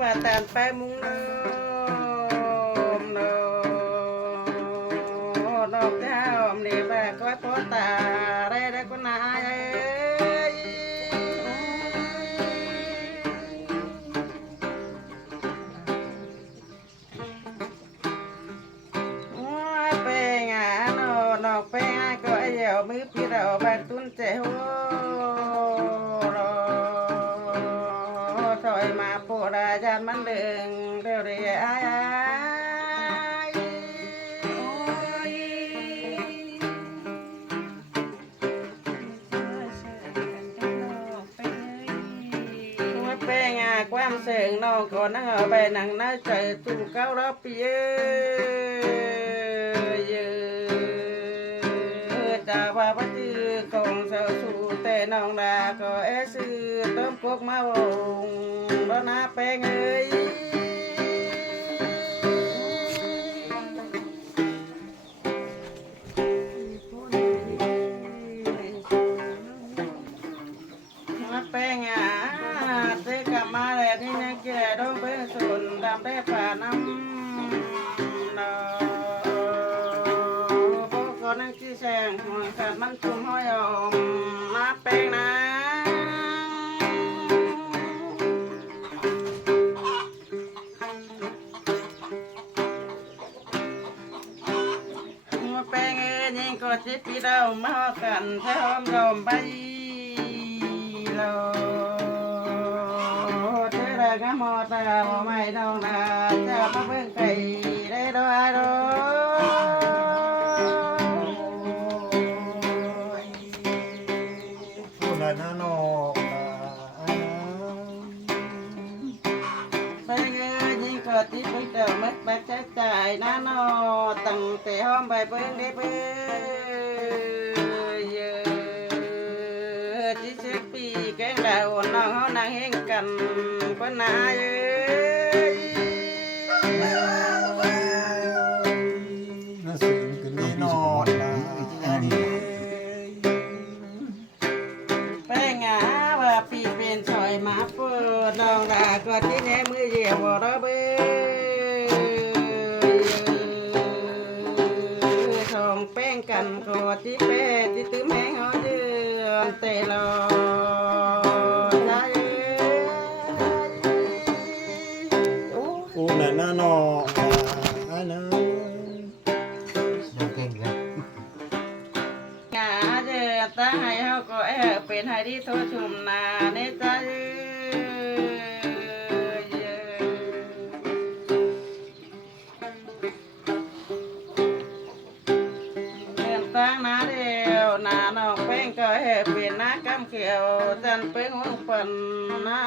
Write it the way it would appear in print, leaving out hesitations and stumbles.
ว่าตานไปมุงโนมโนดอกเจ้าเดี๋ยวว่าก็พอตาได้ก็นายเอ้ยเป็นอ่ะนอกเป็นอ่ะก็ไอ้เหี่ยวมือพี่เราบ้านตุ้นเจ้าถอยมาโปรดาจานมันเดิงเรียวเรียอ้ายเป็นอ่ะความเสียงน้องก่อนนั่งเอาไปนั่งน่าใจตู้เก้ารอบปีจะว่าปฏิของเสาสู่แต่น้องดาก็ซื้อต้มพวกมาบงแล้วนะแป้งเอ้ยมาแป้งอ่ะเจ๊กลับมาแล้วนี่นะแกต้องไปส่วนดำได้ป่าน้ำนั่งที่แสงหัวขาดมันชุ่มห้อยอมมาแป้งนะมาแป้งยิงกอดจิบปีเรามากันแถวรอมใบโลเธอได้ก็มอตาไม่ต้องดาจะมาเพิ่งไก่ได้ด้วยนาโนไปเงินยิงกอดที่ไปเติมมัดบักใช้จ่ายนาโนตั้งแต่ห้องใบเบิ้งได้เบิ้งเยอะที่เช็คปีแกงดาวน้องเขานางเฮงกันก็นายน่าสึงกันนี่นอนนะปีเป็นซอยมาเปิดน้องดาก็ที่แน่มือเยี่ยวระเบิดส่งแป้งกันก็ที่เป้ที่ตื้มแห้งเขาเดือนเตลอโอ้น่ะน่านออันนั้นยังเก่งเลยงาเจอตาให้เขาก็เป็นให้ที่โทชุมนาในใจตั้งนาเดียวนาหนอกเป้งก็เป็นนากำเขียวจันเป้งหัวปั่นนา